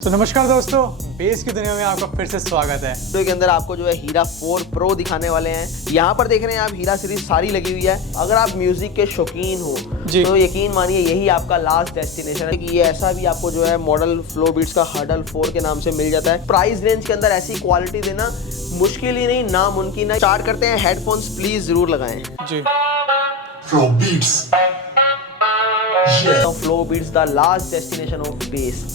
तो नमस्कार दोस्तों, बेस की दुनिया में आपका फिर से स्वागत है। वीडियो के अंदर आपको जो है हीरा 4 प्रो दिखाने वाले हैं। यहाँ पर देख रहे हैं आप हीरा सीरीज सारी लगी हुई है। अगर आप म्यूजिक के शौकीन हो तो यकीन मानिए यही आपका लास्ट डेस्टिनेशन है कि ये ऐसा भी आपको जो है मॉडल फ्लो बीट्स का हर्डल 4 के नाम से मिल जाता है। प्राइस रेंज के अंदर ऐसी क्वालिटी देना मुश्किल ही नहीं, नामुमकिन है। स्टार्ट करते हैं। हेडफोन्स प्लीज जरूर लगाएं जी। Flow beats the last destination of bass.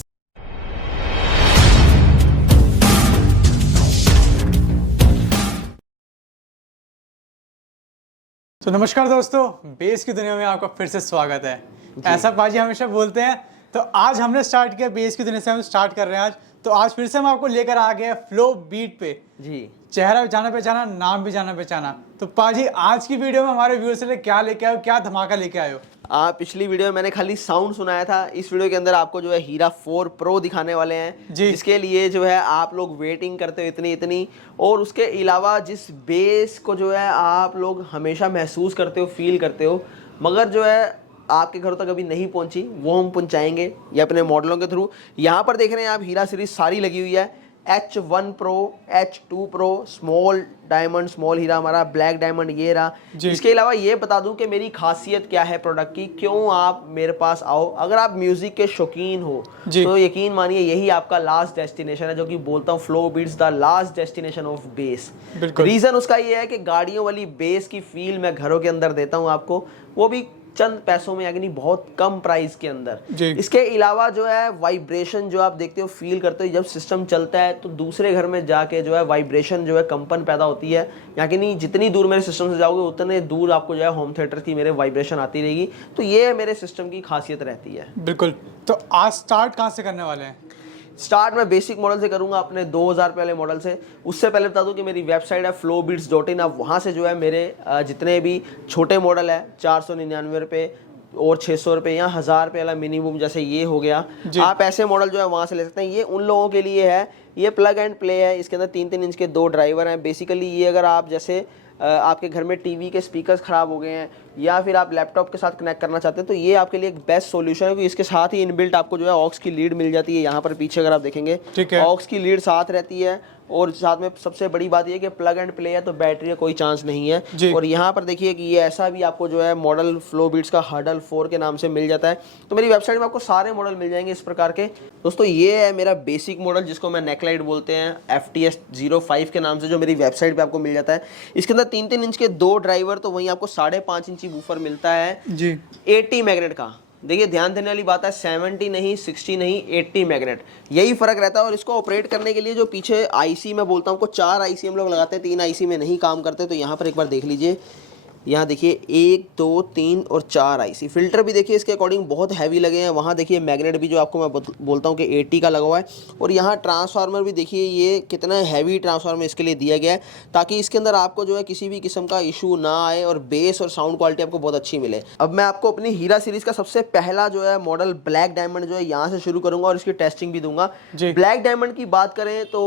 तो नमस्कार दोस्तों, बेस की दुनिया में आपका फिर से स्वागत है। ऐसा पाजी हमेशा बोलते हैं। तो आज हमने स्टार्ट किया, बेस की दुनिया से हम स्टार्ट कर रहे हैं आज। तो आज फिर से हम आपको लेकर आ गए फ्लो बीट पे जी। चेहरा जाना पहचाना, नाम भी जाना पहचाना। तो पाजी आज की वीडियो में हमारे व्यूअर्स के लिए क्या लेके आए हो, क्या धमाका लेके आए हो? पिछली वीडियो में मैंने खाली साउंड सुनाया था। इस वीडियो के अंदर आपको जो है हीरा 4 प्रो दिखाने वाले हैं जी। जिसके लिए जो है आप लोग वेटिंग करते हो इतनी और उसके अलावा जिस बेस को जो है आप लोग हमेशा महसूस करते हो, फील करते हो, मगर जो है आपके घरों तक अभी नहीं पहुंची, वो हम पहुंचाएंगे ये अपने मॉडलों के थ्रू। यहाँ पर देख रहे हैं आप हीरा सीरीज सारी लगी हुई है। H1 Pro, H2 Pro, small diamond, small हीरा हमारा, ब्लैक डायमंड ये रहा। इसके अलावा ये बता दूं कि मेरी खासियत क्या है प्रोडक्ट की, क्यों आप मेरे पास आओ। अगर आप म्यूजिक के शौकीन हो तो यकीन मानिए यही आपका लास्ट डेस्टिनेशन है, जो कि बोलता हूँ flow beats the last destination of base. Reason उसका ये है कि गाड़ियों वाली बेस की फील मैं घरों के अंदर देता हूँ आपको, वो भी चंद पैसों में, यानी बहुत कम प्राइस के अंदर। इसके अलावा जो है वाइब्रेशन जो आप देखते हो, फील करते हो, जब सिस्टम चलता है तो दूसरे घर में जाके जो है वाइब्रेशन जो है कंपन पैदा होती है। यानी जितनी दूर मेरे सिस्टम से जाओगे उतने दूर आपको जो है होम थिएटर की मेरे वाइब्रेशन आती रहेगी। तो ये मेरे सिस्टम की खासियत रहती है। बिल्कुल। तो आज स्टार्ट कहाँ से करने वाले हैं? स्टार्ट मैं बेसिक मॉडल से करूंगा, अपने 2000 वाले मॉडल से। उससे पहले बता दूं कि मेरी वेबसाइट है flowbeats.in। आप वहां से जो है मेरे जितने भी छोटे मॉडल है 499 रुपये और 600 रुपये या 1000 रुपये वाला मिनिमम, जैसे ये हो गया, आप ऐसे मॉडल जो है वहां से ले सकते हैं। ये उन लोगों के लिए है, ये प्लग एंड प्ले है। इसके अंदर 3-3 इंच के 2 ड्राइवर हैं। बेसिकली ये अगर आप जैसे आपके घर में टीवी के स्पीकर्स खराब हो गए हैं या फिर आप लैपटॉप के साथ कनेक्ट करना चाहते हैं तो ये आपके लिए एक बेस्ट सॉल्यूशन है, क्योंकि इसके साथ ही इनबिल्ट आपको जो है ऑक्स की लीड मिल जाती है। यहाँ पर पीछे अगर आप देखेंगे ऑक्स की लीड साथ रहती है। और साथ में सबसे बड़ी बात ये कि प्लग एंड प्ले है, तो बैटरी का कोई चांस नहीं है। और यहाँ पर देखिए कि ये ऐसा भी आपको जो है मॉडल फ्लो बीट्स का हर्डल 4 के नाम से मिल जाता है। तो मेरी वेबसाइट में आपको सारे मॉडल मिल जाएंगे इस प्रकार के। दोस्तों ये है मेरा बेसिक मॉडल, जिसको मैं नेकलाइट बोलते हैं, FTS 05 के नाम से, जो मेरी वेबसाइट पे आपको मिल जाता है। इसके अंदर 3-3 इंच के 2 ड्राइवर, तो वहीं आपको 5.5 इंची वूफर मिलता है जी। 80 मैग्नेट का। देखिए ध्यान देने वाली बात है, 70 नहीं, 60 नहीं, 80 मैग्नेट, यही फर्क रहता है। और इसको ऑपरेट करने के लिए जो पीछे आईसी मैं बोलता हूँ को 4 आईसी हम लोग लगाते हैं, 3 आईसी में नहीं काम करते। तो यहाँ पर एक बार देख लीजिए, यहाँ देखिए 1, 2, 3 और 4 आईसी। फिल्टर भी देखिए इसके अकॉर्डिंग बहुत हैवी लगे हैं। वहाँ देखिए मैग्नेट भी जो आपको मैं बोलता हूँ कि 80 का लगा हुआ है। और यहाँ ट्रांसफार्मर भी देखिए ये कितना हैवी ट्रांसफार्मर इसके लिए दिया गया है, ताकि इसके अंदर आपको जो है किसी भी किस्म का इशू ना आए और बेस और साउंड क्वालिटी आपको बहुत अच्छी मिले। अब मैं आपको अपनी हीरा सीरीज का सबसे पहला जो है मॉडल ब्लैक डायमंड जो है यहाँ से शुरू करूँगा और इसकी टेस्टिंग भी दूंगा। ब्लैक डायमंड की बात करें तो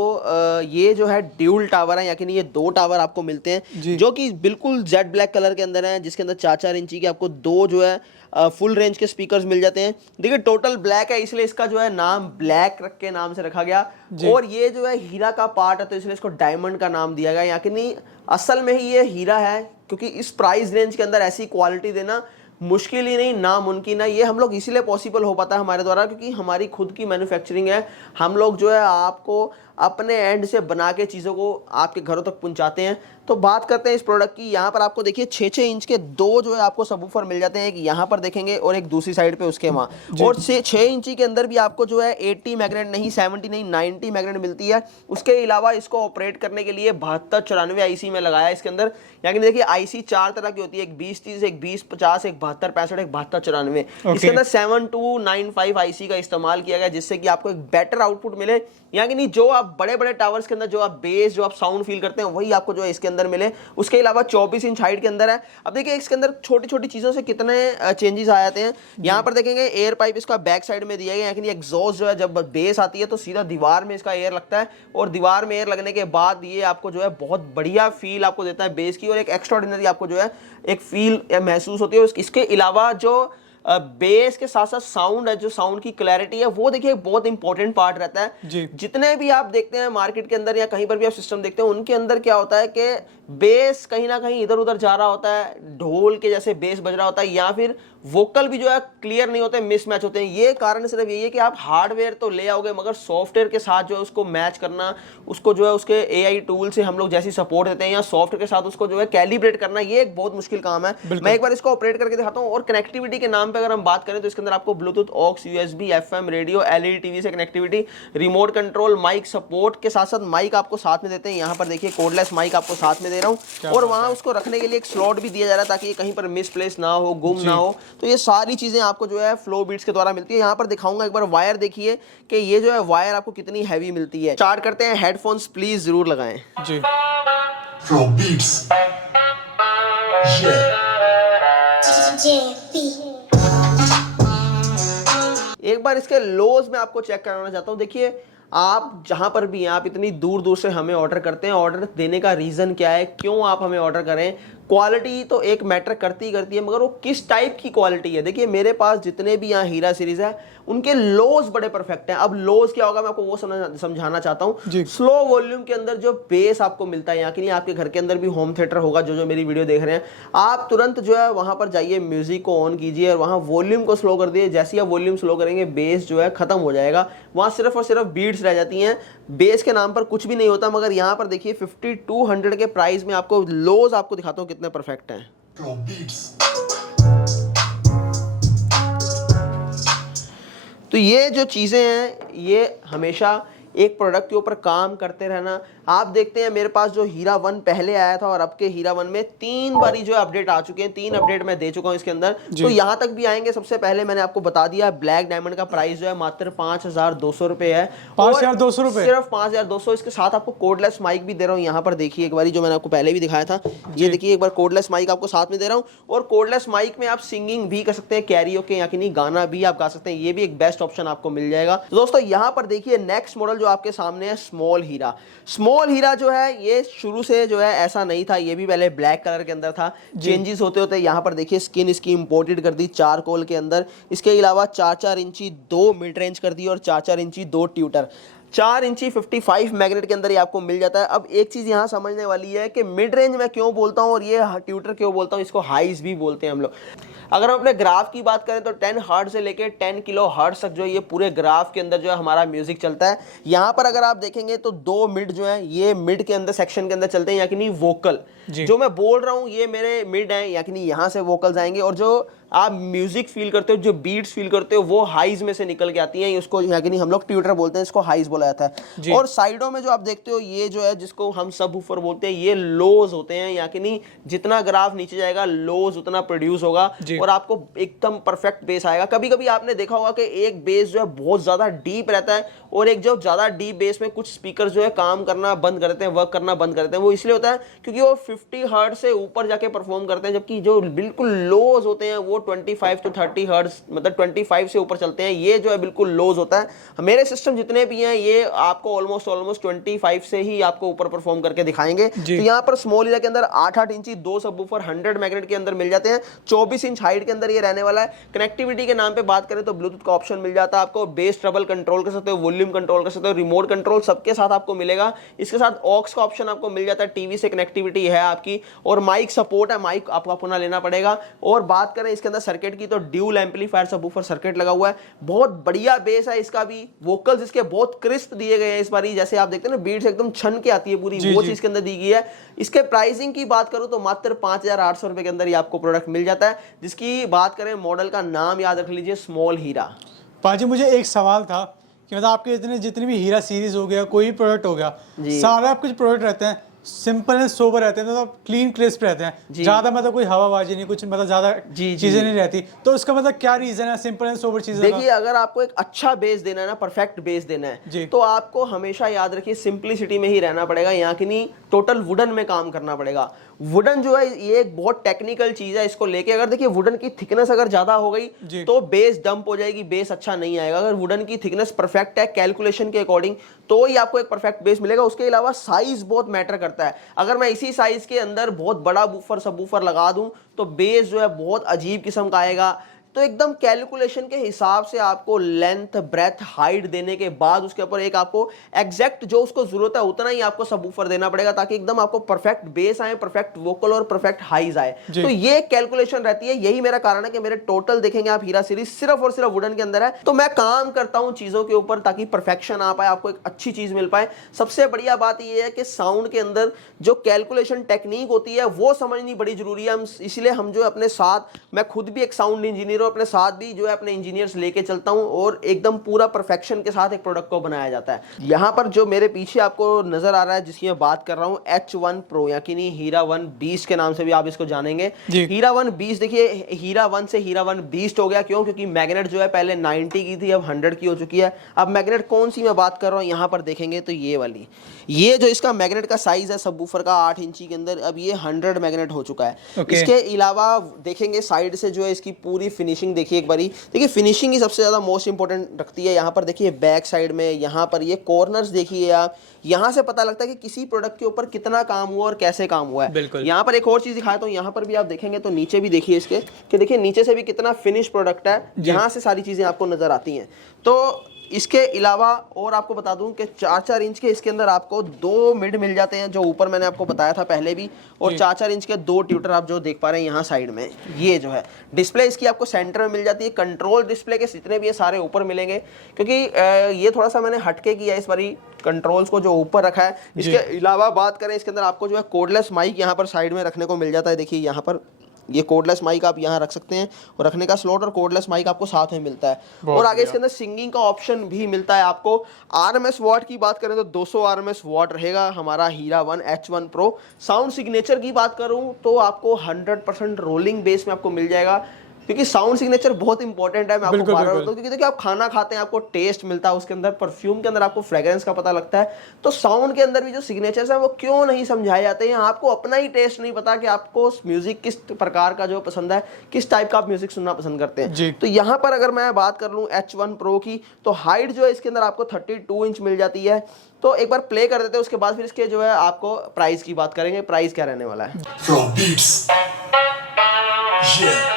ये जो है ड्यूल टावर है, यानी ये 2 टावर आपको मिलते हैं जो कि बिल्कुल जेड ब्लैक कलर के अंदर है, जिसके अंदर 4-4 इंची के आपको 2 जो है फुल रेंज के स्पीकर्स मिल जाते हैं। देखिए टोटल ब्लैक है, इसलिए इसका जो है नाम ब्लैक रख के नाम से रखा गया। और ये जो है हीरा का पार्ट है, तो इसलिए इसको डायमंड का नाम दिया गया। यानी असल में ही ये हीरा है, क्योंकि इस प्राइस रेंज के अंदर ऐसी क्वालिटी देना मुश्किल ही नहीं, नामुमकिन है। ये हम लोग इसीलिए पॉसिबल हो पाता है हमारे द्वारा, क्योंकि हमारी खुद की मैन्युफैक्चरिंग है। हम लोग जो है आपको अपने एंड से बना के चीज़ों को आपके घरों तक पहुंचाते हैं। तो बात करते हैं इस प्रोडक्ट की। यहाँ पर आपको देखिए 6-6 इंच के 2 जो है आपको सबवूफर मिल जाते हैं, एक यहाँ पर देखेंगे और एक दूसरी साइड पे उसके वहाँ। और 6 इंची के अंदर भी आपको जो है 80 मैग्नेट नहीं, 70 नहीं, 90 मैग्नेट मिलती है। उसके अलावा इसको ऑपरेट करने के लिए 7294 आईसी में लगाया इसके अंदर। यानी देखिए आईसी 4 तरह की होती है, एक 2030, एक 2050, एक 7265, एक 7294। इसके अंदर 7295 आईसी का इस्तेमाल किया गया, जिससे कि आपको एक बेटर आउटपुट मिले। यानी जो आप बड़े बड़े टावर्स के अंदर जो आप बेस, जो आप साउंड फील करते हैं, वही आपको जो है इसके अंदर मिले। उसके अलावा 24 इंच हाइट के अंदर है। अब देखिए इसके अंदर छोटी छोटी चीजों से कितने चेंजेस आ जाते हैं। यहाँ पर देखेंगे एयर पाइप इसका बैक साइड में दिया गया है, यानी एग्जॉस्ट जो है जब बेस आती है तो सीधा दीवार में इसका एयर लगता है, और दीवार में एयर लगने के बाद ये आपको जो है बहुत बढ़िया फील आपको देता है बेस की, और एक एक्स्ट्राऑर्डिनरी आपको जो है एक फील महसूस होती है। इसके अलावा जो बेस के साथ साथ साउंड है, जो साउंड की क्लैरिटी है वो देखिए बहुत इंपॉर्टेंट पार्ट रहता है। जी। जितने भी आप देखते हैं मार्केट के अंदर या कहीं पर भी आप सिस्टम देखते हैं, उनके अंदर क्या होता है कि बेस कहीं ना कहीं इधर उधर जा रहा होता है, ढोल के जैसे बेस बज रहा होता है, या फिर वोकल भी जो है क्लियर नहीं होते, मिसमैच होते हैं। ये कारण सिर्फ यही है कि आप हार्डवेयर तो ले आओगे मगर सॉफ्टवेयर के साथ जो है उसको मैच करना, उसको जो है उसके एआई टूल से हम लोग जैसी सपोर्ट देते हैं या सॉफ्टवेयर के साथ उसको जो है कैलिब्रेट करना, ये एक बहुत मुश्किल काम है। मैं एक बार इसको ऑपरेट करके दिखाता हूँ। और कनेक्टिविटी के नाम पे अगर हम बात करें तो इसके अंदर आपको Bluetooth, aux, USB, FM, radio, LED TV से connectivity, remote control, mic support के साथ साथ माइक आपको साथ में देते हैं। यहाँ पर देखिए कोडलेस माइक आपको साथ में दे रहा हूँ, और वहां उसको रखने के लिए एक स्लॉट भी दिया जा रहा है ताकि ये कहीं पर मिसप्लेस ना हो, गुम ना हो। तो ये सारी चीजें आपको जो है फ्लो बीट्स के द्वारा मिलती है। यहाँ पर दिखाऊंगा एक बार वायर, देखिए कि ये जो है वायर आपको कितनी हैवी मिलती है। स्टार्ट करते हैं। हेडफोन्स प्लीज जरूर लगाएं जी। Flow Beats. Yeah. एक बार इसके लोज में आपको चेक कराना चाहता हूँ। देखिए आप जहां पर भी हैं, आप इतनी दूर दूर से हमें ऑर्डर करते हैं, ऑर्डर देने का रीजन क्या है, क्यों आप हमें ऑर्डर करें? क्वालिटी तो एक मैटर करती है, मगर वो किस टाइप की क्वालिटी है। देखिए मेरे पास जितने भी यहाँ हीरा सीरीज है उनके लोज बड़े परफेक्ट हैं। अब लोज क्या होगा मैं आपको वो समझाना चाहता हूँ। स्लो वॉल्यूम के अंदर जो बेस आपको मिलता है, यहाँ के लिए आपके घर के अंदर भी होम थिएटर होगा, जो मेरी वीडियो देख रहे हैं, आप तुरंत जो है वहां पर जाइए, म्यूजिक को ऑन कीजिए और वहां वॉल्यूम को स्लो कर दिए। जैसे ही आप वॉल्यूम स्लो करेंगे बेस जो है खत्म हो जाएगा, वहां सिर्फ और सिर्फ बीट्स रह जाती हैं। बेस के नाम पर कुछ भी नहीं होता। मगर यहाँ पर देखिए 5200 के प्राइस में आपको लोज आपको दिखाता हूँ कितने परफेक्ट हैं। Flow Beats. तो ये जो चीज़ें हैं ये हमेशा एक प्रोडक्ट के ऊपर काम करते रहना। आप देखते हैं मेरे पास जो हीरा 1 पहले आया था और अब के हीरा 1 में 3 बारी जो अपडेट आ चुके हैं, 3 अपडेट मैं दे चुका हूं इसके अंदर। तो यहां तक भी आएंगे। सबसे पहले मैंने आपको बता दिया ब्लैक डायमंड का प्राइस जो है मात्र 5200 रुपए है। 5200 रुपए, सिर्फ 5200। इसके साथ आपको कोडलेस माइक भी दे रहा हूँ। यहाँ पर देखिए एक बार, जो मैंने आपको पहले भी दिखाया था, ये देखिए एक बार कोडलेस माइक आपको साथ में दे रहा हूँ। और कोडलेस माइक में आप सिंगिंग भी कर सकते हैं, कैरियोके या कि गाना भी आप गा सकते हैं। ये भी एक बेस्ट ऑप्शन आपको मिल जाएगा। तो दोस्तों यहाँ पर देखिए नेक्स्ट मॉडल जो आपके सामने है, स्मॉल हीरा। स्मॉल हीरा जो है ये शुरू से जो है ऐसा नहीं था, ये भी पहले ब्लैक कलर के अंदर था। चेंजेस होते होते यहाँ पर देखिए स्किन इसकी इंपोर्टेड कर दी चारकोल के अंदर। इसके अलावा 4-4 इंची 2 मिड रेंज कर दी और 4-4 इंची 2 ट्यूटर। 4 इंची 55 मैग्नेट के अंदर ये आपको मिल जाता है। अब एक चीज यहाँ समझने वाली है कि मिड रेंज मैं क्यों बोलता हूँ और ये ट्यूटर क्यों बोलता हूँ, इसको हाइज भी बोलते हैं हम लोग। अगर हम अपने ग्राफ की बात करें तो 10 हर्ट्ज से लेकर 10 किलो हर्ट्ज तक जो है ये पूरे ग्राफ के अंदर जो है हमारा म्यूजिक चलता है। यहाँ पर अगर आप देखेंगे तो 2 मिड जो है ये मिड के अंदर सेक्शन के अंदर चलते हैं, यानी वोकल जो मैं बोल रहा हूँ ये मेरे मिड है, यानी यहाँ से वोकल्स आएंगे। और जो आप म्यूजिक फील करते हो, जो बीट्स फील करते हो, वो हाइज में से निकल के आती हैं। उसको यानी हम लोग ट्यूटर बोलते हैं, इसको हाइज बोला जाता है। और साइडों में जो आप देखते हो ये जो है जिसको हम सबवूफर बोलते हैं, ये लोज होते हैं। यानी जितना ग्राफ नीचे जाएगा लोज उतना प्रोड्यूस होगा और आपको एकदम परफेक्ट बेस आएगा। कभी कभी आपने देखा होगा कि एक बेस जो है बहुत ज्यादा डीप रहता है और एक जो ज्यादा डीप बेस में कुछ स्पीकर जो है काम करना बंद करते हैं, वर्क करना बंद करते हैं। वो इसलिए होता है क्योंकि वो 50 हर्ट्ज से ऊपर जाके परफॉर्म करते हैं, जबकि जो बिल्कुल लोज होते हैं वो 25 to 30 हर्ट्ज, मतलब 25 से ऊपर चलते हैं। ये जो है बिल्कुल लोज होता है। मेरे सिस्टम जितने भी हैं ये आपको ऑलमोस्ट 25 से ही आपको ऊपर परफॉर्म करके दिखाएंगे। तो यहाँ पर स्मॉल हीरा के अंदर 8-8 इंची 2 सबवूफर 100 मैग्नेट के अंदर मिल जाते हैं। 24 इंच हाइट के अंदर ये रहने वाला है। कनेक्टिविटी के नाम पे बात करें तो ब्लूटूथ का ऑप्शन मिल जाता है आपको, बेस ट्रबल कंट्रोल कर सकते हो, वॉल्यूम कंट्रोल कर सकते हो, रिमोट कंट्रोल सबके साथ आपको मिलेगा। इसके साथ ऑक्स का ऑप्शन आपको मिल जाता है, टीवी से कनेक्टिविटी है आपकी, और माइक सपोर्ट है। माइक आपको अपना लेना पड़ेगा। और बात करें इसके अंदर सर्किट की तो ड्यूल एम्पलीफायर सबवूफर सर्किट लगा हुआ है। बहुत बढ़िया बेस है इसका भी। वोकल्स इसके बहुत क्रिस्प दिए गए हैं इस बारी, जैसे आप देखते हैं ना बीट्स एकदम छन के आती है पूरी, वो चीज के अंदर दी गई है। इसके प्राइसिंग की बात करूं तो मात्र 5800 रुपए के अंदर ये आपको प्रोडक्ट मिल जाता है। जिसकी बात करें मॉडल का नाम याद रख लीजिए, स्मॉल हीरा। पाजी मुझे एक सवाल था कि मतलब आपके जितने भी हीरा सीरीज हो गया, कोई भी प्रोडक्ट हो गया, सारे आपके जो प्रोडक्ट रहते हैं सिंपल एंड सोबर रहते हैं, मतलब क्लीन क्रिस्प रहते हैं, ज्यादा मतलब कोई हवाबाजी नहीं, कुछ मतलब ज्यादा चीजें नहीं रहती। तो उसका मतलब क्या रीजन है सिंपल एंड सोबर चीजें? देखिए अगर आपको एक अच्छा बेस देना है ना, परफेक्ट बेस देना है, तो आपको हमेशा याद रखिए सिंप्लिसिटी में ही रहना पड़ेगा। यहाँ की नहीं टोटल वुडन में काम करना पड़ेगा। वुडन जो है ये एक बहुत टेक्निकल चीज है, इसको लेके अगर देखिए वुडन की थिकनेस अगर ज्यादा हो गई तो बेस डंप हो जाएगी, बेस अच्छा नहीं आएगा। अगर वुडन की थिकनेस परफेक्ट है कैलकुलेशन के अकॉर्डिंग तो ही आपको एक परफेक्ट बेस मिलेगा। उसके अलावा साइज बहुत मैटर करता है। अगर मैं इसी साइज के अंदर बहुत बड़ा बूफर सबवूफर लगा दूं तो बेस जो है बहुत अजीब किस्म का आएगा। तो एकदम कैलकुलेशन के हिसाब से आपको लेंथ ब्रेथ हाइट देने के बाद उसके ऊपर एक आपको एग्जैक्ट जो उसको जरूरत है उतना ही आपको सबवूफर देना पड़ेगा, ताकि एकदम आपको परफेक्ट बेस आए, परफेक्ट वोकल और परफेक्ट हाइज आए। तो ये कैलकुलेशन रहती है, यही मेरा कारण है कि मेरे टोटल देखेंगे आप हीरा सीरीज सिर्फ और सिर्फ वुडन के अंदर है। तो मैं काम करता हूं चीजों के ऊपर ताकि परफेक्शन आ पाए, आपको एक अच्छी चीज मिल पाए। सबसे बढ़िया बात यह है कि साउंड के अंदर जो कैलकुलेशन टेक्निक होती है वो समझनी बड़ी जरूरी है। इसलिए हम जो अपने साथ, मैं खुद भी एक साउंड इंजीनियर हूं, अपने साथ भी जो है अपने इंजीनियर्स लेके चलता हूं और एकदम पूरा परफेक्शन के साथ एक प्रोडक्ट को बनाया जाता है। यहां पर जो मेरे पीछे आपको नजर आ रहा है जिसकी मैं बात कर रहा हूं, H1 Pro यानी हीरा 1 बीस्ट के नाम से भी आप इसको जानेंगे। हीरा 1 बीस्ट, देखिए हीरा 1 से हीरा 1 बीस्ट हो गया, क्यों? क्योंकि मैग्नेट जो है पहले 90 की थी, अब 100 की हो चुकी है। अब मैग्नेट कौन सी मैं बात कर रहा हूं, यहां पर देखेंगे तो ये वाली, ये जो इसका मैग्नेट का साइज है सबवूफर का 8 इंची के अंदर, अब ये 100 मैग्नेट हो चुका है। इसके अलावा देखेंगे साइड से जो है इसकी पूरी फिनिशिंग देखिए एक बारी, देखिए फिनिशिंग ही सबसे ज्यादा मोस्ट इंपॉर्टेंट रखती है। यहाँ पर देखिए बैक साइड में, यहाँ पर ये कॉर्नर्स देखिए आप, यहाँ से पता लगता है कि किसी प्रोडक्ट के ऊपर कितना काम हुआ और कैसे काम हुआ है। यहाँ पर एक और चीज दिखाता हूँ, यहाँ पर भी आप देखेंगे तो नीचे भी देखिए इसके कि देखिए नीचे से भी कितना फिनिश प्रोडक्ट है, यहाँ से सारी चीजें आपको नजर आती हैं। तो इसके अलावा और आपको बता दूं कि 4-4 इंच के इसके अंदर आपको 2 मिड मिल जाते हैं, जो ऊपर मैंने आपको बताया था पहले भी, और 4-4 इंच के 2 ट्यूटर आप जो देख पा रहे हैं यहाँ साइड में। ये जो है डिस्प्ले इसकी आपको सेंटर में मिल जाती है। कंट्रोल डिस्प्ले के जितने भी ये सारे ऊपर मिलेंगे, क्योंकि ये थोड़ा सा मैंने हटके किया इस बारी कंट्रोल्स को जो ऊपर रखा है। इसके अलावा बात करें, इसके अंदर आपको जो है कोडलेस माइक यहाँ पर साइड में रखने को मिल जाता है। देखिए यहाँ पर ये कोडलेस माइक आप यहाँ रख सकते हैं, और रखने का स्लॉट और कोडलेस माइक आपको साथ में मिलता है। और आगे इसके अंदर सिंगिंग का ऑप्शन भी मिलता है आपको। आरएमएस वॉट की बात करें तो 200 आरएमएस वॉट रहेगा हमारा हीरा 1 H1 Pro। साउंड सिग्नेचर की बात करूं तो आपको 100% रोलिंग बेस में आपको मिल जाएगा, क्योंकि साउंड सिग्नेचर बहुत इंपॉर्टेंट है। मैं आपको बार बार बताता हूं, क्योंकि देखिए आप खाना खाते हैं, आपको टेस्ट मिलता है उसके अंदर, परफ्यूम के अंदर आपको फ्रेग्रेंस का पता लगता है। तो साउंड के अंदर भी जो सिग्नेचर्स हैं वो क्यों नहीं समझाए जाते हैं? आपको अपना ही टेस्ट नहीं पता कि आपको म्यूजिक किस प्रकार का जो पसंद है, किस टाइप का आप म्यूजिक सुनना पसंद करते हैं। तो यहाँ पर अगर मैं बात कर लूँ H1 Pro की, तो हाइट जो है इसके अंदर आपको 32 इंच मिल जाती है। तो एक बार प्ले कर देते हैं, उसके बाद फिर इसके जो है आपको प्राइस की बात करेंगे, प्राइस क्या रहने वाला है। From Beats. Yeah.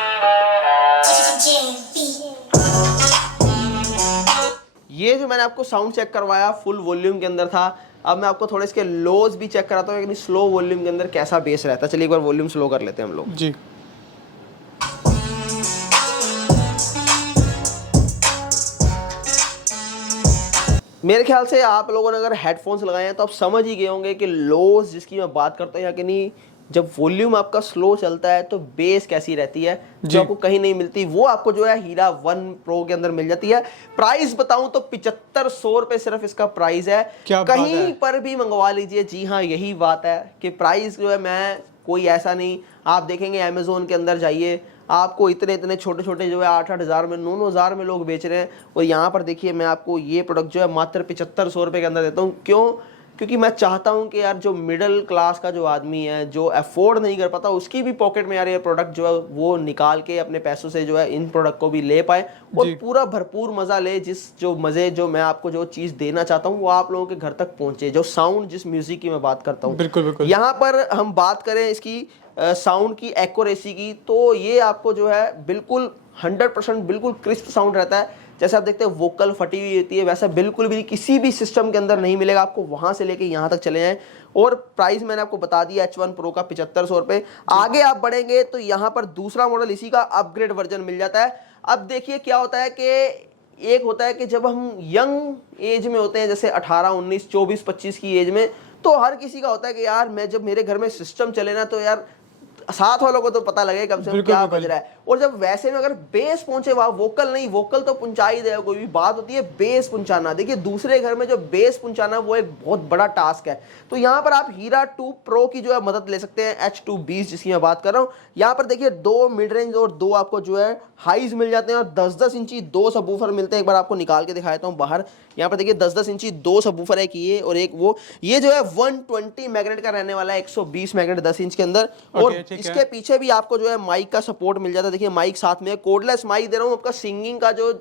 ये जो मैंने आपको साउंड चेक करवाया फुल वॉल्यूम के अंदर था, अब मैं आपको थोड़े इसके लोज भी चेक कराता हूँ, स्लो वॉल्यूम के अंदर कैसा बेस रहता है। चलिए एक बार वॉल्यूम स्लो कर लेते हैं हम लोग जी। मेरे ख्याल से आप लोगों ने अगर हेडफोन्स लगाए हैं तो आप समझ ही गए होंगे कि लोज जिसकी मैं बात करता हूँ या कि नहीं, जब वॉल्यूम आपका स्लो चलता है तो बेस कैसी रहती है, जो आपको कहीं नहीं मिलती, वो आपको जो है हीरा 1 Pro के अंदर मिल जाती है। प्राइस बताऊं तो 7500 रुपए सिर्फ इसका प्राइस है, कहीं पर भी मंगवा लीजिए। जी हाँ, यही बात है कि प्राइस जो है, मैं कोई ऐसा नहीं, आप देखेंगे अमेजोन के अंदर जाइए, आपको इतने इतने छोटे छोटे जो है 8-8 हज़ार में, 9-9 हज़ार में लोग बेच रहे हैं। और यहाँ पर देखिए मैं आपको ये प्रोडक्ट जो है मात्र 7500 रुपये के अंदर देता हूँ। क्यों? क्योंकि मैं चाहता हूं कि यार जो मिडिल क्लास का जो आदमी है, जो अफोर्ड नहीं कर पाता, उसकी भी पॉकेट में यार ये प्रोडक्ट जो है वो निकाल के अपने पैसों से जो है इन प्रोडक्ट को भी ले पाए और पूरा भरपूर मजा ले। जो मजे जो मैं आपको जो चीज देना चाहता हूँ वो आप लोगों के घर तक पहुंचे, जो साउंड, जिस म्यूजिक की मैं बात करता हूँ। बिल्कुल। यहाँ पर हम बात करें इसकी साउंड की एक्यूरेसी की, तो ये आपको जो है बिल्कुल 100% बिल्कुल क्रिस्प साउंड रहता है। जैसे आप देखते हैं वोकल फटी हुई होती है, वैसा बिल्कुल भी किसी भी सिस्टम के अंदर नहीं मिलेगा आपको। वहां से लेके यहाँ तक चले जाएं। और प्राइस मैंने आपको बता दिया H1 Pro का 7500 रुपये। आगे आप बढ़ेंगे तो यहाँ पर दूसरा मॉडल इसी का अपग्रेड वर्जन मिल जाता है। अब देखिए क्या होता है कि एक होता है कि जब हम यंग एज में होते हैं, जैसे 18, 19, 24, 25 की एज में, तो हर किसी का होता है कि यार मैं जब मेरे घर में सिस्टम चले ना तो यार साथ वालों को तो पता लगे कम से कम क्या बज रहा है। और जब वैसे में अगर बेस पहुंचे, वहां वोकल नहीं, वोकल तो पहुंचा ही देगा, कोई भी बात होती है बेस पहुंचाना। देखिए दूसरे घर में जो बेस पहुंचाना वो एक बहुत बड़ा टास्क है। तो यहाँ पर आप हीरा 2 Pro की जो है मदद ले सकते हैं, H220 जिसकी मैं बात कर रहा हूँ। यहाँ पर देखिए 2 मिड रेंज और 2 आपको जो है हाइज मिल जाते हैं, और 10-10 इंची 2 सबवूफर मिलते हैं। एक बार आपको निकाल के दिखा देता हूँ बाहर। यहाँ पर देखिए 10-10 इंची 2 सबवूफर है, कि ये और एक वो, ये जो है 120 मैग्नेट का रहने वाला है, 120 मैग्नेट 10 इंच के अंदर। और इसके पीछे भी आपको जो है माइक का सपोर्ट मिल जाता है। देखिए माइक साथ में, कोडलेस माइक दे रहा हूँ। आपका सिंगिंग का जो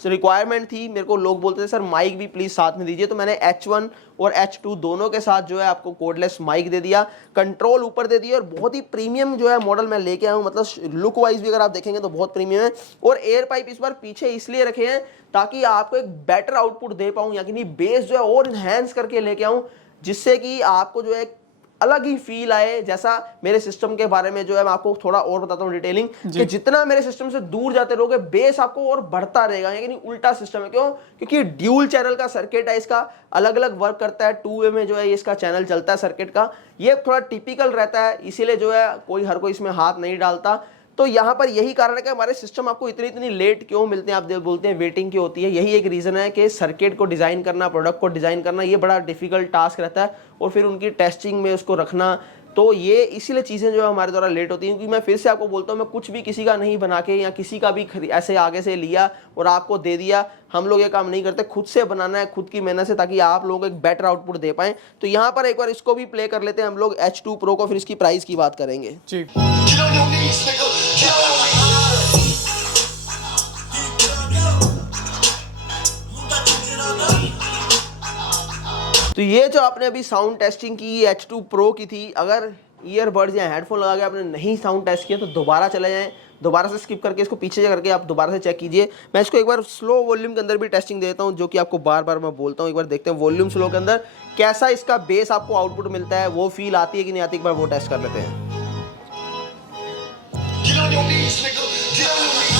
रिक्वायरमेंट थी, मेरे को लोग बोलते थे सर माइक भी प्लीज साथ में दीजिए, तो मैंने H1 और H2 दोनों के साथ जो है आपको कोडलेस माइक दे दिया, कंट्रोल ऊपर दे दिया, और बहुत ही प्रीमियम जो है मॉडल मैं लेके आया हूं, मतलब लुक वाइज भी अगर आप देखेंगे तो बहुत प्रीमियम है। और एयर पाइप इस बार पीछे इसलिए रखे हैं ताकि आपको एक बेटर आउटपुट दे पाऊं, यानी बेस जो है और इनहेंस करके लेके आऊं, जिससे कि आपको जो है अलग ही फील आए। जैसा मेरे सिस्टम के बारे में जो है मैं आपको थोड़ा और बताता हूँ डिटेलिंग, कि जितना मेरे सिस्टम से दूर जाते रहोगे बेस आपको और बढ़ता रहेगा, यानी उल्टा सिस्टम है। क्यों? क्योंकि ड्यूल चैनल का सर्किट है, इसका अलग अलग वर्क करता है, 2 वे में जो है इसका चैनल चलता है सर्किट का, ये थोड़ा टिपिकल रहता है, इसीलिए जो है हर कोई इसमें हाथ नहीं डालता। तो यहाँ पर यही कारण है कि हमारे सिस्टम आपको इतनी इतनी लेट क्यों मिलते हैं, आप बोलते हैं वेटिंग क्यों होती है, यही एक रीजन है कि सर्किट को डिजाइन करना, प्रोडक्ट को डिजाइन करना, ये बड़ा डिफिकल्ट टास्क रहता है, और फिर उनकी टेस्टिंग में उसको रखना, तो ये इसीलिए चीजें जो है हमारे द्वारा लेट होती हैं। क्योंकि मैं फिर से आपको बोलता हूँ, मैं कुछ भी किसी का नहीं बना के या किसी का भी ऐसे आगे से लिया और आपको दे दिया, हम लोग ये काम नहीं करते, खुद से बनाना है, खुद की मेहनत से, ताकि आप लोगों को एक बेटर आउटपुट दे पाएं। तो यहाँ पर एक बार इसको भी प्ले कर लेते हैं हम लोग H2 Pro को, फिर इसकी प्राइस की बात करेंगे जी। Get on your knees, nigga. Get on your knees. तो ये जो आपने अभी साउंड टेस्टिंग की H2 Pro की थी, अगर ईयरबड्स या हेडफोन लगा के आपने नहीं साउंड टेस्ट किया तो दोबारा चले जाएं, दोबारा से स्किप करके इसको पीछे करके आप दोबारा से चेक कीजिए। मैं इसको एक बार स्लो वॉल्यूम के अंदर भी टेस्टिंग देता हूं, जो कि आपको बार बार मैं बोलता हूं, एक बार देखते हैं वॉल्यूम स्लो के अंदर कैसा इसका बेस आपको आउटपुट मिलता है, वो फील आती है कि नहीं आती, एक बार वो टेस्ट कर लेते हैं। Get on your knees, nigga. Get on your knees.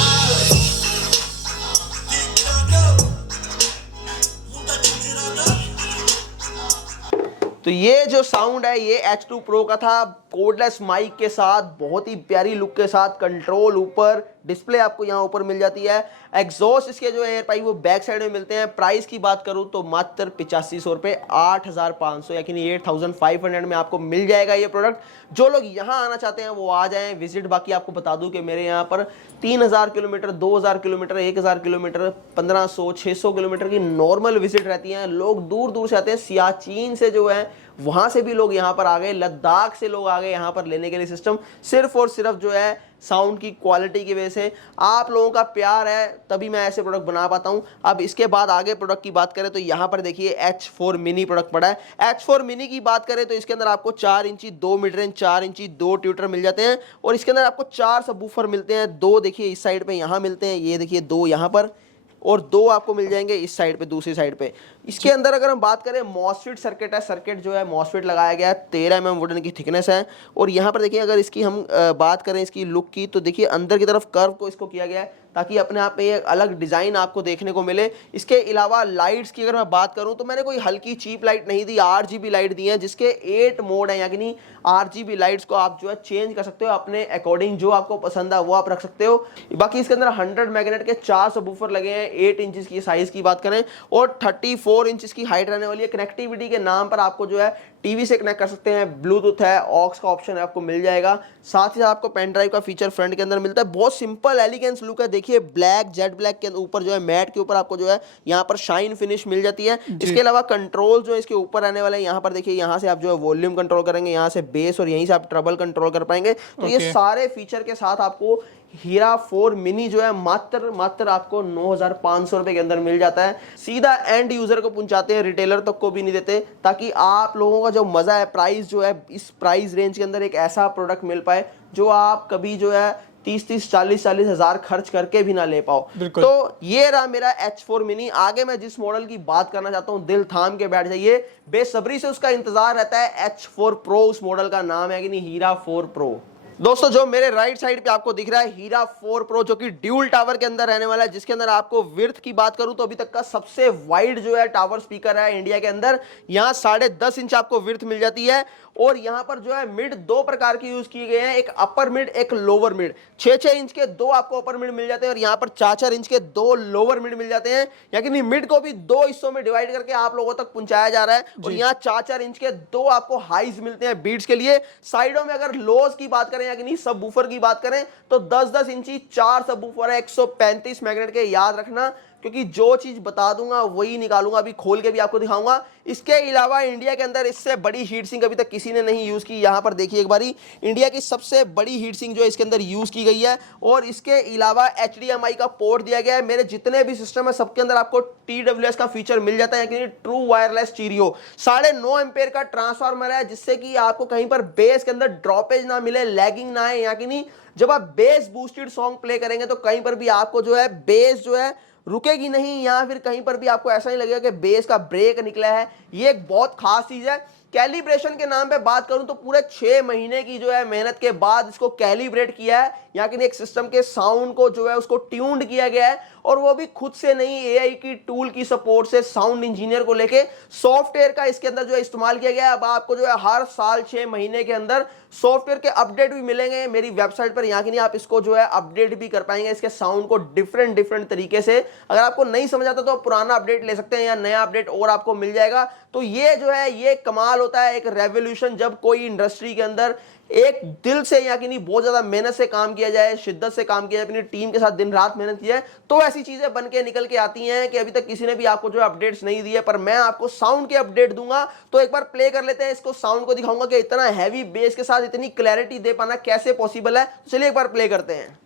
तो ये जो साउंड है ये H2 Pro का था, कोडलेस माइक के साथ, बहुत ही प्यारी लुक के साथ, कंट्रोल ऊपर, डिस्प्ले आपको यहाँ ऊपर मिल जाती है, एग्जॉस्ट इसके जो एयर पाइप वो बैक साइड में मिलते हैं। प्राइस की बात करूं तो मात्र 8500 रुपये, 8500 यानी 8500 में आपको मिल जाएगा ये प्रोडक्ट। जो लोग यहाँ आना चाहते हैं वो आ जाएं, विजिट। बाकी आपको बता दूं कि मेरे यहाँ पर 3000 किलोमीटर, 2000 किलोमीटर, 1000 किलोमीटर, 1500, 600 किलोमीटर की नॉर्मल विजिट रहती हैं। लोग दूर दूर से आते हैं, सियाचिन से जो है वहां से भी लोग यहाँ पर आ गए, लद्दाख से लोग आ गए यहाँ पर लेने के लिए सिस्टम, सिर्फ और सिर्फ जो है साउंड की क्वालिटी की वजह से। आप लोगों का प्यार है तभी मैं ऐसे प्रोडक्ट बना पाता हूं। अब इसके बाद आगे प्रोडक्ट की बात करें तो यहाँ पर देखिए H4 मिनी प्रोडक्ट पड़ा है। H4 मिनी की बात करें तो इसके अंदर आपको 4 इंची 2 मिड रेंज, 4 इंची 2 ट्यूटर मिल जाते हैं, और इसके अंदर आपको 4 सबवूफर मिलते हैं। 2 देखिए इस साइड पे यहाँ मिलते हैं, ये देखिए 2 यहाँ पर, और 2 आपको मिल जाएंगे इस साइड पे, दूसरी साइड पे। इसके अंदर अगर हम बात करें, मॉसफेट सर्किट है, सर्किट जो है मॉसफेट लगाया गया है, 13 mm वुडन की थिकनेस है। और यहाँ पर देखिए अगर इसकी हम बात करें इसकी लुक की, तो देखिए अंदर की तरफ कर्व को इसको किया गया है ताकि अपने आप में एक अलग डिज़ाइन आपको देखने को मिले। इसके अलावा लाइट्स की अगर मैं बात करूं तो मैंने कोई हल्की चीप लाइट नहीं दी, RGB लाइट दी है, जिसके 8 मोड हैं, यानी RGB लाइट्स को आप जो है चेंज कर सकते हो अपने अकॉर्डिंग, जो आपको पसंद है वो आप रख सकते हो। बाकी इसके अंदर 100 मैग्नेट के 4 सबवूफर लगे हैं, 8 इंचेस की साइज की बात करें, और 34 इंचेस की हाइट रहने वाली है। कनेक्टिविटी के नाम पर आपको जो है टीवी से कनेक्ट कर सकते हैं, ब्लूटूथ है, ऑक्स का ऑप्शन है, आपको मिल जाएगा। साथ ही आपको पेन ड्राइव का फीचर फ्रंट के अंदर मिलता है। बहुत सिंपल एलिगेंस लुक है, देखिए ब्लैक, जेट ब्लैक के ऊपर जो है मैट के ऊपर आपको जो है यहाँ पर शाइन फिनिश मिल जाती है। इसके अलावा कंट्रोल जो है इसके ऊपर रहने वाले हैं, यहाँ पर देखिए यहाँ से आप जो है वॉल्यूम कंट्रोल करेंगे, यहाँ से बेस, और यहीं से आप ट्रबल कंट्रोल कर पाएंगे। तो ये सारे फीचर के साथ आपको हीरा 4 मिनी जो है मात्र आपको 9500 रुपए के अंदर मिल जाता है। सीधा एंड यूजर को पहुंचाते हैं, रिटेलर तक को भी नहीं देते, ताकि आप लोगों का जो मजा है, प्राइस जो है इस प्राइस रेंज के अंदर एक ऐसा प्रोडक्ट मिल पाए जो आप कभी जो है 30-30, 40-40 हजार खर्च करके भी ना ले पाओ। तो ये रहा मेरा H4 मिनी। आगे मैं जिस मॉडल की बात करना चाहता हूं, दिल थाम के बैठ जाइए, बेसब्री से उसका इंतजार रहता है। H4 Pro उस मॉडल का नाम है कि नहीं, हीरा 4 Pro। दोस्तों जो मेरे राइट साइड पे आपको दिख रहा है हीरा 4 Pro, जो कि ड्यूल टावर के अंदर रहने वाला है, जिसके अंदर आपको विड्थ की बात करूं तो अभी तक का सबसे वाइड जो है टावर स्पीकर है इंडिया के अंदर। यहां 10.5 इंच आपको विड्थ मिल जाती है, और यहां पर जो है मिड 2 प्रकार के यूज किए गए हैं, एक अपर मिड, एक लोअर मिड। 6-6 इंच के 2 आपको अपर मिड मिल जाते हैं, और यहां पर 4-4 इंच के 2 लोअर मिड मिल जाते हैं, यानी मिड को भी 2 हिस्सों में डिवाइड करके आप लोगों तक पहुंचाया जा रहा है। और यहाँ 4-4 इंच के 2 आपको हाइज मिलते हैं बीट्स के लिए। साइडों में अगर लोज की बात करें, यानी सबवूफर की बात करें, तो 10-10 इंची 4 सबवूफर है, 135 मैग्नेट के, याद रखना क्योंकि जो चीज बता दूंगा वही निकालूंगा, अभी खोल के भी आपको दिखाऊंगा। इसके अलावा इंडिया के अंदर इससे बड़ी हीट सिंक अभी तक किसी ने नहीं यूज की। यहाँ पर देखिए एक बारी, इंडिया की सबसे बड़ी हीट सिंक जो है इसके अंदर यूज की गई है। और इसके अलावा HDMI का पोर्ट दिया गया है। मेरे जितने भी सिस्टम है सबके अंदर आपको TWS का फीचर मिल जाता है, यानी ट्रू वायरलेस स्टीरियो। 9.5 एम्पेयर का ट्रांसफार्मर है, जिससे कि आपको कहीं पर बेस के अंदर ड्रॉपेज ना मिले, लैगिंग ना आए। यानी नहीं, जब आप बेस बूस्टेड सॉन्ग प्ले करेंगे तो कहीं पर भी आपको जो है बेस जो है रुकेगी नहीं, या फिर कहीं पर भी आपको ऐसा नहीं लगेगा कि बेस का ब्रेक निकला है। ये एक बहुत खास चीज है। कैलिब्रेशन के नाम पे बात करूं तो पूरे 6 महीने की जो है मेहनत के बाद इसको कैलिब्रेट किया है, यानी एक सिस्टम के साउंड को जो है उसको ट्यून्ड किया गया है, और वो भी खुद से नहीं, AI की टूल की सपोर्ट से, साउंड इंजीनियर को लेके सॉफ्टवेयर का इसके अंदर जो है इस्तेमाल किया गया है। अब आपको जो है हर साल 6 महीने के अंदर सॉफ्टवेयर के अपडेट भी मिलेंगे मेरी वेबसाइट पर, यहाँ की नहीं आप इसको जो है अपडेट भी कर पाएंगे, इसके साउंड को डिफरेंट तरीके से। अगर आपको नहीं समझ आता तो आप पुराना अपडेट ले सकते हैं, या नया अपडेट और आपको मिल जाएगा। तो ये जो है ये कमाल होता है, एक रेवोल्यूशन, जब कोई इंडस्ट्री के अंदर एक दिल से या कि नहीं बहुत ज्यादा मेहनत से काम किया जाए, शिद्दत से काम किया जाए, अपनी टीम के साथ दिन रात मेहनत की जाए, तो ऐसी चीजें बन के निकल के आती हैं कि अभी तक किसी ने भी आपको जो अपडेट्स नहीं दिए। पर मैं आपको साउंड के अपडेट दूंगा। तो एक बार प्ले कर लेते हैं इसको, साउंड को दिखाऊंगा कि इतना हैवी बेस के साथ इतनी क्लैरिटी दे पाना कैसे पॉसिबल है। तो चलिए एक बार प्ले करते हैं।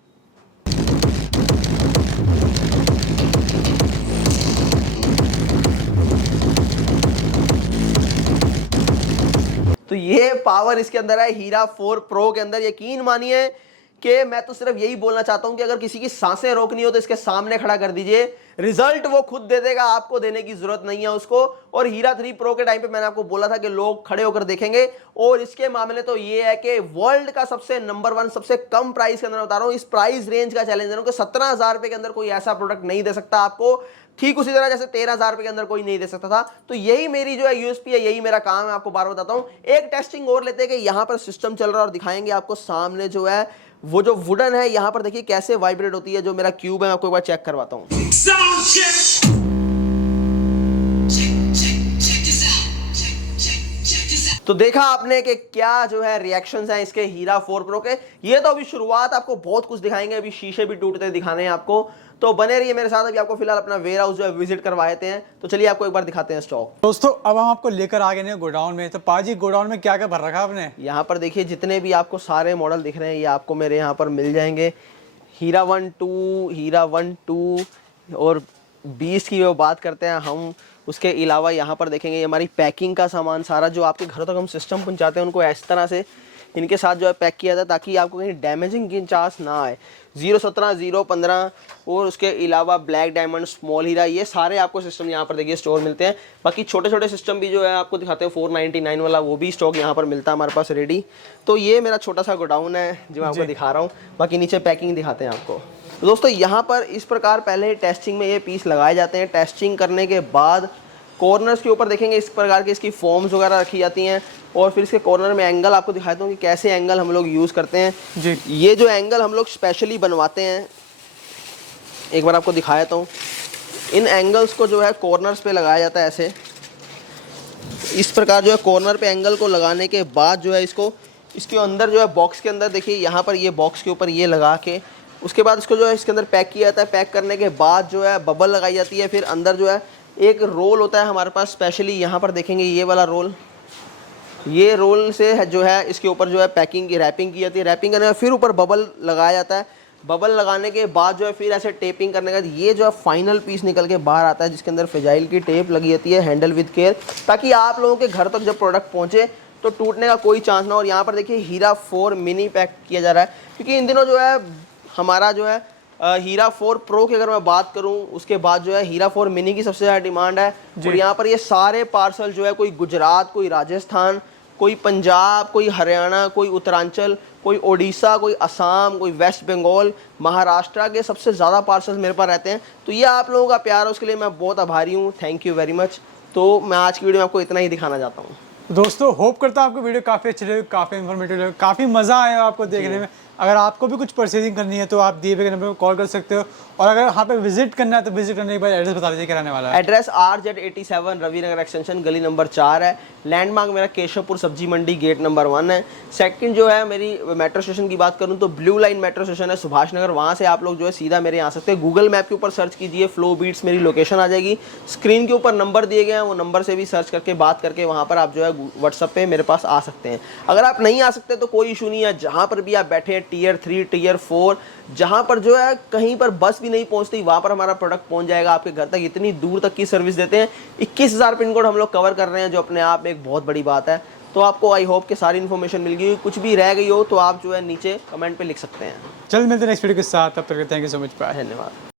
तो ये पावर इसके अंदर है हीरा 4 प्रो के अंदर। यकीन मानिए कि मैं तो सिर्फ यही बोलना चाहता हूं कि अगर किसी की सांसें रोकनी हो तो इसके सामने खड़ा कर दीजिए, रिजल्ट वो खुद दे देगा, आपको देने की जरूरत नहीं है उसको। और हीरा 3 प्रो के टाइम पे मैंने आपको बोला था कि लोग खड़े होकर देखेंगे, और इसके मामले तो ये है कि वर्ल्ड का सबसे नंबर 1 सबसे कम प्राइस के अंदर बता रहा हूं, इस प्राइस रेंज का चैलेंज दे रहा हूं कि 17,000 रुपए के अंदर कोई ऐसा प्रोडक्ट नहीं दे सकता आपको, ठीक उसी तरह जैसे 13,000 रुपए के अंदर कोई नहीं दे सकता था। तो यही मेरी जो है यूएसपी है, यही मेरा काम है, आपको बार बताता हूं। एक टेस्टिंग और लेते हैं कि यहां पर सिस्टम चल रहा है और दिखाएंगे आपको सामने जो है वो जो वुडन है, यहां पर देखिए कैसे वाइब्रेट होती है। जो मेरा क्यूब है आपको एक बार चेक करवाता हूं। तो देखा आपने कि क्या जो है रिएक्शंस हैं इसके हीरा 4 प्रो के। ये तो अभी शुरुआत, आपको बहुत कुछ दिखाएंगे, अभी शीशे भी टूटते दिखाने हैं आपको। तो बने रहिए मेरे साथ। अभी आपको फिलहाल अपना वेयर हाउस जो है विजिट करवाते हैं। तो चलिए आपको एक बार दिखाते हैं स्टॉक। दोस्तों अब हम आपको लेकर आ गए हैं गोडाउन में। तो पाजी गोडाउन में क्या क्या भर रखा है आपने? यहाँ पर देखिए जितने भी आपको सारे मॉडल दिख रहे हैं ये आपको मेरे यहाँ पर मिल जाएंगे। हीरा 1 2, हीरा 1 2 और 20 की वो बात करते हैं हम। उसके अलावा यहाँ पर देखेंगे ये हमारी पैकिंग का सामान सारा, जो आपके घरों तक हम सिस्टम पहुँचाते हैं उनको इस तरह से इनके साथ जो है पैक किया जाता है, ताकि आपको कहीं डैमेजिंग की चांस ना आए। 017, 015 और उसके अलावा ब्लैक डायमंड, स्मॉल हीरा, ये सारे आपको सिस्टम यहाँ पर देखिए स्टोर मिलते हैं। बाकी छोटे छोटे सिस्टम भी जो है आपको दिखाते हैं, 499 वाला वो भी स्टॉक यहाँ पर मिलता है हमारे पास रेडी। तो ये मेरा छोटा सा गोडाउन है जो मैं आपको दिखा रहा हूँ। बाकी नीचे पैकिंग दिखाते हैं आपको। तो दोस्तों यहाँ पर इस प्रकार पहले टेस्टिंग में ये पीस लगाए जाते हैं। टेस्टिंग करने के बाद कॉर्नर्स के ऊपर देखेंगे इस प्रकार की इसकी फॉर्म्स वगैरह रखी जाती हैं, और फिर इसके कॉर्नर में एंगल आपको दिखाता हूँ कि कैसे एंगल हम लोग यूज़ करते हैं जी। ये जो एंगल हम लोग स्पेशली बनवाते हैं, एक बार आपको दिखाता हूँ। इन एंगल्स को जो है कॉर्नर्स पे लगाया जाता है ऐसे, इस प्रकार जो है कॉर्नर पे एंगल को लगाने के बाद जो है इसको इसके अंदर जो है बॉक्स के अंदर देखिए यहाँ पर ये बॉक्स के ऊपर ये लगा के उसके बाद इसको जो है इसके अंदर पैक किया जाता है। पैक करने के बाद जो है बबल लगाई जाती है। फिर अंदर जो है एक रोल होता है हमारे पास स्पेशली, यहाँ पर देखेंगे ये वाला रोल, ये रोल से है जो है इसके ऊपर जो है पैकिंग की रैपिंग की जाती है। रैपिंग करने के फिर ऊपर बबल लगाया जाता है। बबल लगाने के बाद जो है फिर ऐसे टेपिंग करने के बाद ये जो है फाइनल पीस निकल के बाहर आता है, जिसके अंदर फ्रेजाइल की टेप लगी जाती है, हैंडल विद केयर, ताकि आप लोगों के घर तक जब प्रोडक्ट पहुँचे तो टूटने का कोई चांस ना हो। और यहाँ पर देखिए हीरा 4 मिनी पैक किया जा रहा है, क्योंकि इन दिनों जो है हमारा जो है हीरा 4 प्रो की अगर मैं बात करूं, उसके बाद जो है हीरा 4 मिनी की सबसे ज़्यादा डिमांड है। और यहाँ पर ये सारे पार्सल जो है कोई गुजरात, कोई राजस्थान, कोई पंजाब, कोई हरियाणा, कोई उत्तरांचल, कोई ओडिशा, कोई असम, कोई वेस्ट बंगाल, महाराष्ट्र के सबसे ज़्यादा पार्सल मेरे पास रहते हैं। तो ये आप लोगों का प्यार है, उसके लिए मैं बहुत आभारी हूँ। Thank you very much. तो मैं आज की वीडियो में आपको इतना ही दिखाना चाहता हूँ। दोस्तों होप करता हूँ आपको वीडियो काफ़ी अच्छी लगी, काफ़ी इन्फॉर्मेटिव लगी, काफ़ी मज़ा आया आपको देखने में। अगर आपको भी कुछ परचेजिंग करनी है तो आप दिए हुए नंबर पर कॉल कर सकते हो। और अगर यहाँ पे विजिट करना है तो विजिट करने के बाद एड्रेस बता दीजिए क्या रहने वाला है। एड्रेस RZ87 रविनगर एक्सटेंशन गली नंबर 4 है। लैंडमार्क मेरा केशवपुर सब्जी मंडी गेट नंबर 1 है। सेकंड जो है मेरी मेट्रो स्टेशन की बात करूं तो ब्लू लाइन मेट्रो स्टेशन है सुभाष नगर, वहाँ से आप लोग जो है सीधा मेरे यहाँ आ सकते हैं। गूगल मैप के ऊपर सर्च कीजिए फ्लो बीट्स, मेरी लोकेशन आ जाएगी। स्क्रीन के ऊपर नंबर दिए गए हैं, वो नंबर से भी सर्च करके बात करके वहाँ पर आप जो है व्हाट्सअप पे मेरे पास आ सकते हैं। अगर आप नहीं आ सकते तो कोई इशू नहीं है, जहाँ पर भी आप बैठे हैं टियर 3 टियर 4 जहाँ पर जो है कहीं पर बस भी नहीं पहुँचती वहाँ पर हमारा प्रोडक्ट पहुँच जाएगा आपके घर तक। इतनी दूर तक की सर्विस देते हैं। 21,000 पिन कोड हम लोग कवर कर रहे हैं, जो अपने आप में एक बहुत बड़ी बात है। तो आपको आई होप कि सारी इन्फॉर्मेशन मिल गई। कुछ भी रह गई हो तो आप जो है नीचे कमेंट पे लिख सकते हैं। जल्द मिलते हैं नेक्स्ट वीडियो के साथ, तब तक thank you so much, bye. धन्यवाद।